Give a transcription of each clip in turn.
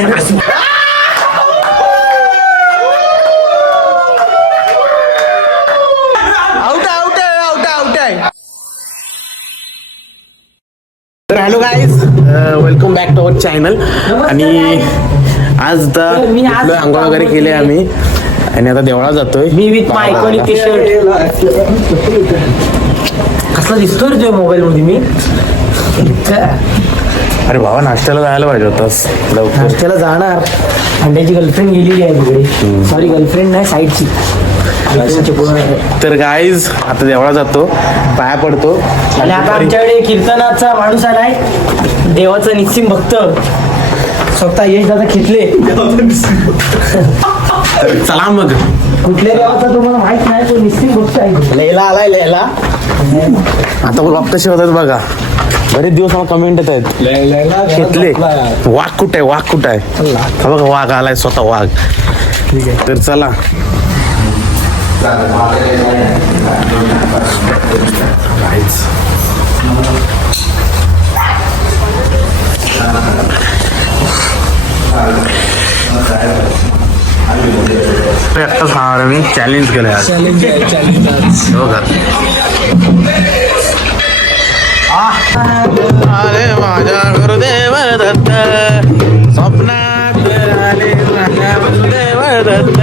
Hello guys, welcome back to our channel. आणि आज तर आंघोळ वगैरे केले आम्ही आणि आता देवळात जातोय. Me with my iconic T shirt. कसला दिसतोय रे तुझ्या मोबाईल मध्ये मी? अरे बाबा, नाश्त्याला जायला पाहिजे होतास लवकर. नाश्त्याला जाणार. अंड्याची गर्लफ्रेंड गेलेली आहे तिकडे. सॉरी, गर्लफ्रेंड नाही, साईडची. तर गाईज आता देवळात जातो, पाया पडतो. आणि आता आमच्याकडे कीर्तनाचा माणूस आलाय, देवाचा निश्चित भक्त स्वतः यश दादा खेचले. चला मग. कुठल्या देवाचा तुम्हाला माहित नाही, तो निश्चित भक्त आहे. लैला आलाय लैला. आता बघ कसे होतात बघा. बरेच दिवस मला कमेंट येत आहेत, घेतले वाघ कुठे आहे, वाघ कुठे आहे. हा बघा, वाघ आलाय, स्वतः वाघ. ठीक आहे, तर चला. आत्ताच सांगणार मी, चॅलेंज केलं आज. हो का? आले माझ्या गुरुदेव दत्त, स्वप्नात आले माझ्या गुरुदेव दत्त.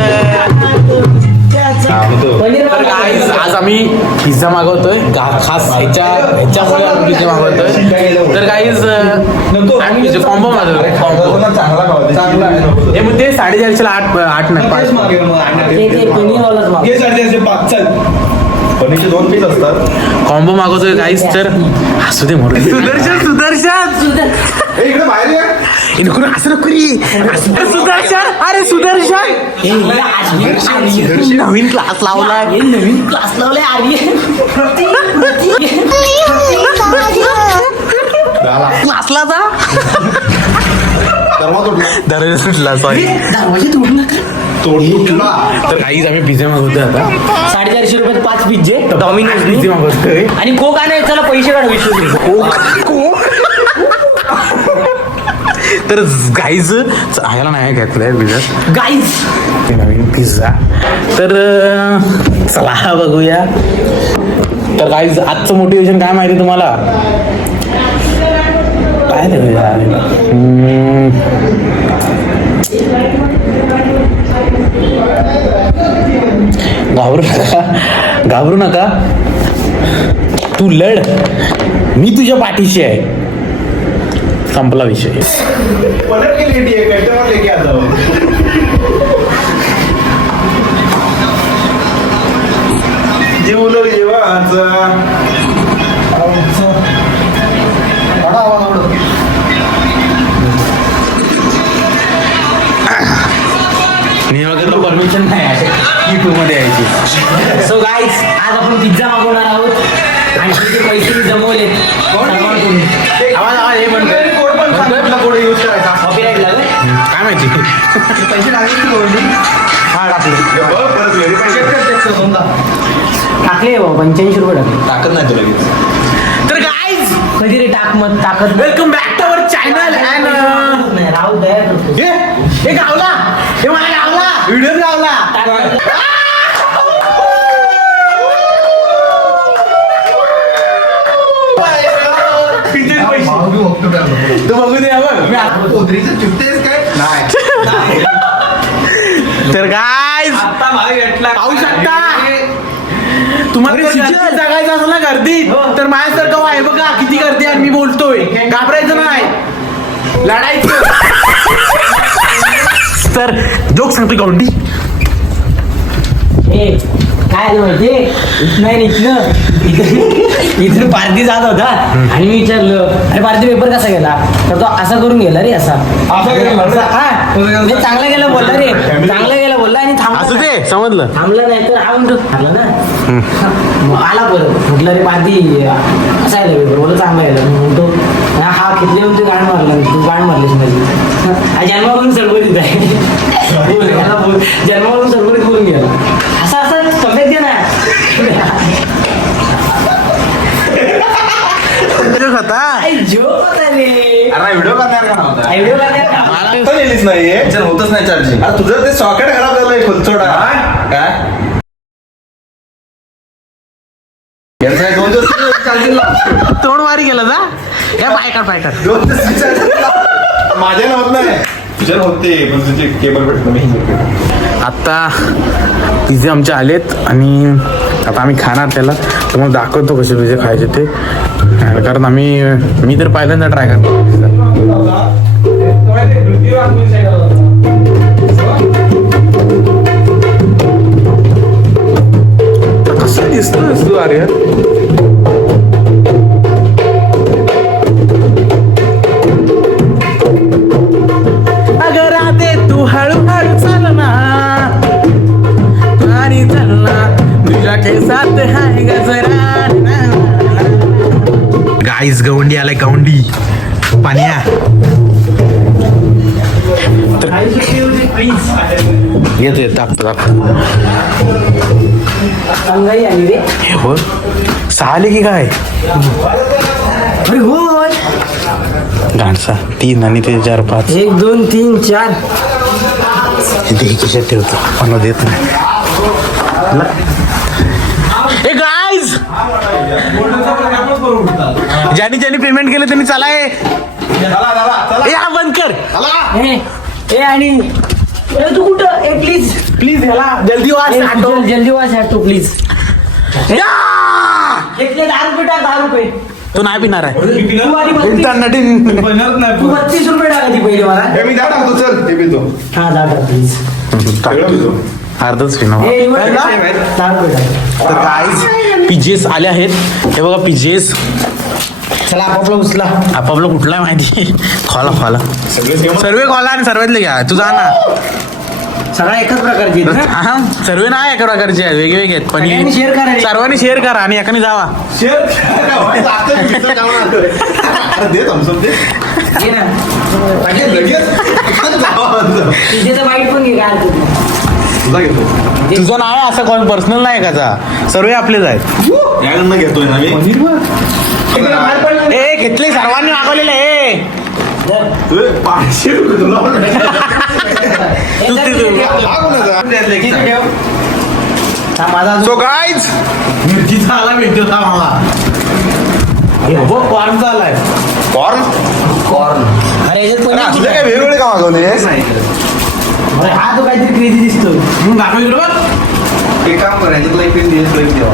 आज आम्ही पिझ्झा मागवतोय, खास ह्याच्यामुळे आम्ही पिझ्झा मागवतोय. तर गाईज आम्ही पिझ्झा कॉम्बो मागवतोय. हे मग ते 450ला 8 नाही 5 पनीरचे 2 पीस असतात. कॉम्बो मागवतोय गाईज. तर असू दे म्हणून सुदर्शन इकडे बाहेर या. इकडून असं नको रे. सुदर्शन, अरे सुदर्शन नवीन क्लास लावलाय. नवीन क्लास लावलाय क्लासला जा. दरवाजा सुटला, सॉरी. तर काहीच आम्ही पिझ्झा मागवतोय आता. 450 रुपयात 5 पिझ्झे डॉमिनोज पिझ्झा मागवतोय. आणि कोक आणाय, चला पैसे काढ 20 रुपये. तर गाईज ह्याला नाही घेतलंय पिझ्झा, गाईज नवीन पिझ्झा. तर चला बघूया. तर गाईज आजचं मोटिवेशन काय माहिती तुम्हाला? काय देऊया? घाबरू नका. तू लढ, मी तुझ्या पाठीशी आहे. संपला विषय. पलट के लिए कस्टमर लेके आता हूँ. मी वगैरे परमिशन नाही YouTube मध्ये यायची. सो गाईज, आज आपण पिझ्झा मागवणार आहोत आणि तिथे पैसे जमवले. आवाज हे म्हणतोय यूज करायचा. कॉपीराईट लागेल काय माहिती. पैसे टाकले. हा टाकले. परत व्हेरीफाय टाकले 85 रुपये टाकले. टाकत नाही तुला लगेच. तर गाईज कधी रे टाक मग टाकत. Welcome back to our channel. नाही राहू द्या. हे गावला, हे मला गावला, व्हिडिओ गावला. तू बघू दे. तर गाईज पाहू शकता. तुम्हाला जगायचं असं ना गर्दीत, तर माझ्यासारखं आहे बघा किती गर्दी आहे. मी बोलतोय, घाबरायचं नाही, लढायचं. तर जोक सांगतो गौंडी. काय झालं माहिती, इथून पारधी जात होता आणि मी विचारलं, अरे पारधी पेपर कसा गेला? तर तो असा करून गेला रे. असा चांगला गेला बोलला रे, चांगला गेला बोलला आणि असं ते समजलं. थांबला नाही तर हा म्हणतो थांबला ना. आला परत म्हटलं रे पारधी असा गेला पेपर, बोला चांगला गेला. म्हणतो हा किती होते, गाण मारला तू, गाण मारलीस माझी. जन्मावरून सरबरीत आहे, जन्मावरून सरबरीत बोलून गेला. असं तब्येत घे ना. व्हिडिओ खाता अरे व्हिडिओ करणार का नव्हता मला पण येलीच नाही होतच नाही चार्जिंग अरे तुझं ते सॉकेट खराब झालंय खोलचोडा काय दोन दिवस चार्जिंग लाव तोंड वारी गेला जा या पायकर दोन दिवस charging माझ्या होत नाही तुझ्या होते पण तुझे केबल भेटत नाही आत्ता पिझ्झे आमचे आलेत आणि आता आम्ही खाणार त्याला तर मग दाखवतो कसे पिझ्झे खायचे ते कारण मी तर पहिल्यांदा ट्राय करतो कसं दिसतो अरे अगर आते तू हळूहळू चालना आणि चलना तुझ्या केसात हाय गजरा गाईस गवंडी आलाय गवंडी पाण्या येतो टाकतो हे हो सहा की काय अरे हो गाणसा 3 आणि ते 4 5 1 2 3 4 ते खिशात ठेवतो पण देत नाही ए गाईज ज्यांनी पेमेंट केलं त्यांनी चलाय ए हा बंद कर ए आणि ए तू कुठं ए प्लीज ह्याला जल्दी जल्दी वाच ऑटो प्लीज घेतले 10 रुपये टाक 10 रुपये तो नाही पिणार आहे तू आधी उलटा 32 नटीन तू 32 रुपये टाका ती पहिले मला हे मी द्या टाकतो चल हे पितो हा जा प्लीज अर्धच पिणार ए 10 रुपये टाक तर गाईज पिझ्झेस आले आहेत हे बघा पिझ्झेस चला आपापला उचला आपापला कुठला माहिती खोला सर्वे खोला आणि सर्वातले घ्या तू जा ना सगळ्या एकच प्रकारचे आहेत ना? हा सर्वे नाही एका प्रकारचे आहेत वेगवेगळे आहेत पण सगळ्यांनी share करायचे. सर्वांनी शेअर करा आणि एकाने जावा दे थम्सअप दे घे ना लगेच तिथे वाईट पण घे काय हरकत नाही. तुझा घेतो तुझं नाव आहे असं कोण पर्सनल नाही एकाचा सर्वे आपलेच आहेत याकडनं घेतोय ना मी तिकडे बाहेर पडलं. ए घेतले सर्वांनी मागवलेले ए धर. 500 रुपये तुला ए, धर, तिथे ठेव. तिथे ठेव. हा, माझा अजून- सो गाईज मिरचीचा आला मिरची होता मला कॉर्नचा आलाय कॉर्न अरे याच्यात अरे असले पण काय वेगवेगळे का मागवले अरे हा तो काहीतरी क्रेझी दिसतो म्हणून दाखव बरोबर एक काम करायचं लाईफ पेन दिवस लाईफ देवा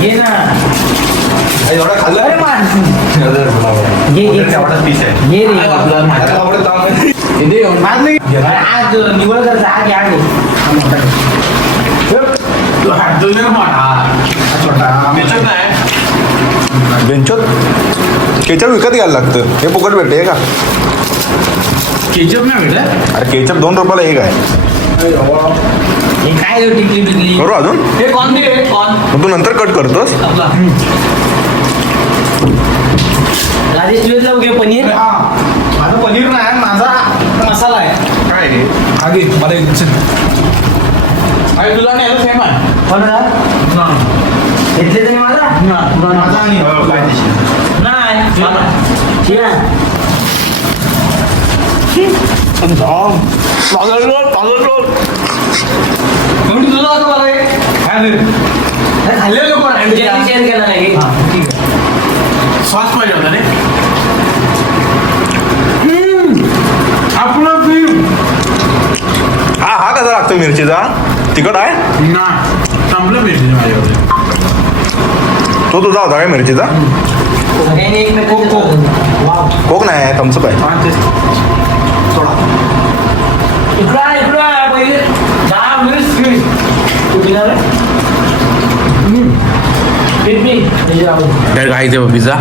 घे ना एवढा खाल्लं अरे मान घे घे एवढाच पीस आहे घे रे आता आवडत आहे. अरे, आज निवड करायचं हा घ्या घे बेंचोत केचप विकत घ्यायला लागतं हे फुकट भेटते का केचप नाही भेटत अरे केचप 2 रुपयाला एक आहे हे काय रे टिकली बिकली करू अजून हे कॉन दे कॉन मग तू नंतर कट करतोस राजेश तुझ्यातला घे पनीर माझं पनीर नाही माझा मसाला आहे काय रे आगे मला अरे तुला नाही सेम आहे पण घेतले तरी माझा माझा आणि नाही मला. ठीक आहे तुझं होतं मला हे खाल्लेलं कोण आणि ज्यांनी शेअर केला नाही ठीक आहे सॉस पाहिजे होता रे हा कसा लागतो मिरचीचा तिखट आहे नाही संपलं मिरची माझ्याकडे तो तुझा होता काय मिरचीचा सगळ्यांनी एकमेकांचे वाव. कोक नाही थम्सअप आहे इकडं आहे, इकडं आहे, पहिले. दहा मिनिट तू पिणार आहे? पीठ पी. त्याची आवड. तर काय ते पिझ्झा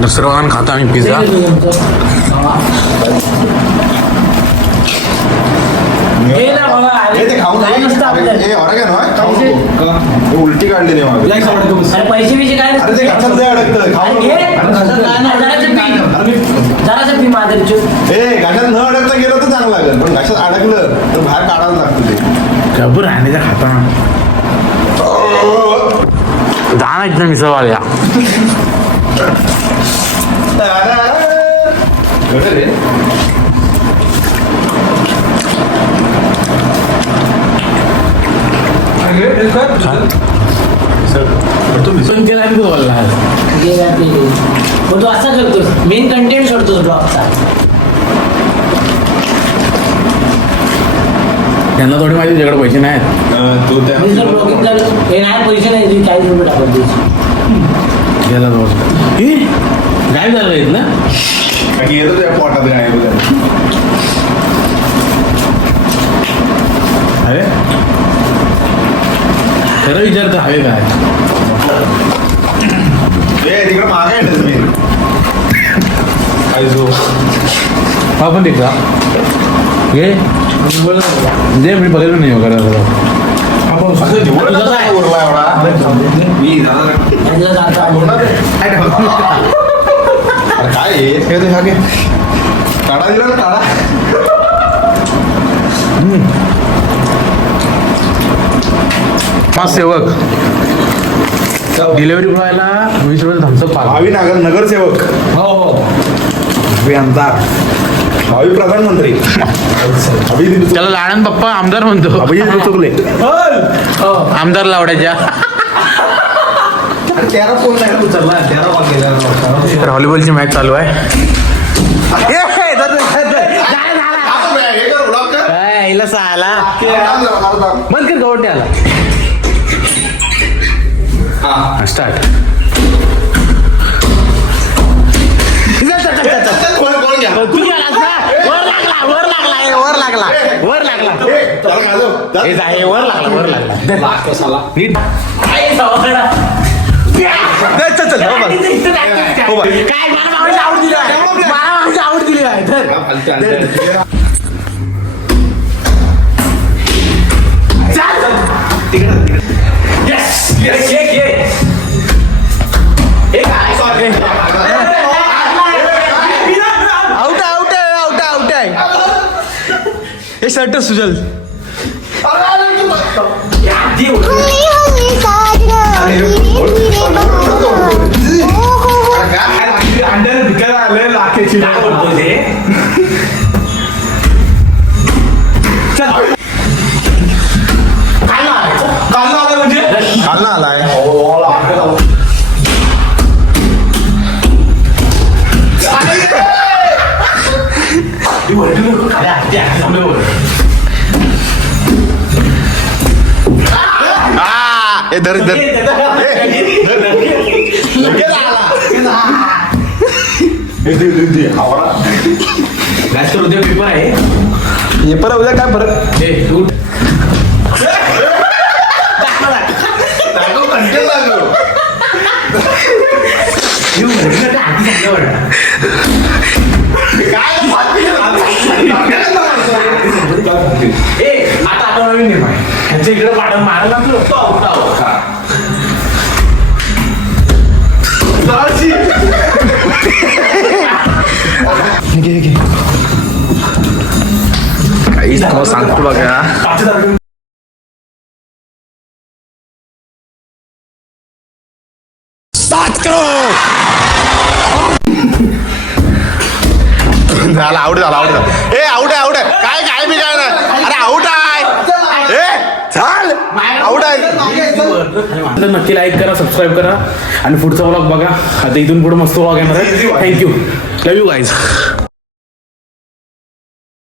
दुसरं वाहन खातो आम्ही पिझ्झा हे ना बाबा, काय नसतं आपल्याला. उलटी काढलेली अरे पैसे बिशे काय नसतं. अरे घे. जरासं पी माझं चूप. गाड्यात न अडकता गेलं तर चांगलं लागेल पण गाशात अडकलं तर बाहेर काढायला लागतं ते गब्बू राहण्याच्या खाताना जा ना इथनं मिसळवाल्या मग तू असा करतोस मेन कंटेंट सोडतोस ब्लॉगचा. त्यांना थोडी माहिती तुझ्याकडे पैसे नाहीत तो त्या मी जर ब्लॉगिंग झालं हे नाही पैसे नाही ती 40 रुपये टाकत द्यायची. गेला गायब झालं आहेत ना येतो त्या पोटात गाय अरे खरं विचारतं हवे काय तिकडे मागे आहे तुम्ही आयजो हा पण देख का घे दे मी बघायला नाही करायला असं जेवढं तुझं काय? उरला एवढा मी यांना जाता अरे काय हे ते हागे काढा दिला ना काढा हा सेवक डिलिव्हरी बॉयला 20 रुपये थम्सअप पाहा भावी नगरसेवक हो हो अभियंता भावी प्रधानमंत्री त्याला लाडन पप्पा आमदार म्हणतो अभिजित चुकले हो आमदार लावड्याच्या तेरा फोन नाही उचलला तेरा कॉल केला तर व्हॉलीबॉलची मॅच चालू आहे बंद कर गवटे आला स्टार्ट वर लागला नीट काय मला आवड दिली मला आवड दिली आहे आउट आहे हे शर्ट सुजल खालना आलाय धर धर उद्या पेपर आहे पेपर उद्या काय फरक आता नवीन निर्माण ह्याच्या इकडे पाठवून मारायला काही सांगतो बघा झाला आउट झाला ए आउट आहे काय काय मी काय नाही अरे आउट आहे ए चाल आउट आहे नक्की लाईक करा सबस्क्राईब करा आणि पुढचा व्लॉग बघा आता इथून पुढे मस्त व्लॉग येणार आहे थँक्यू लव यू गाईज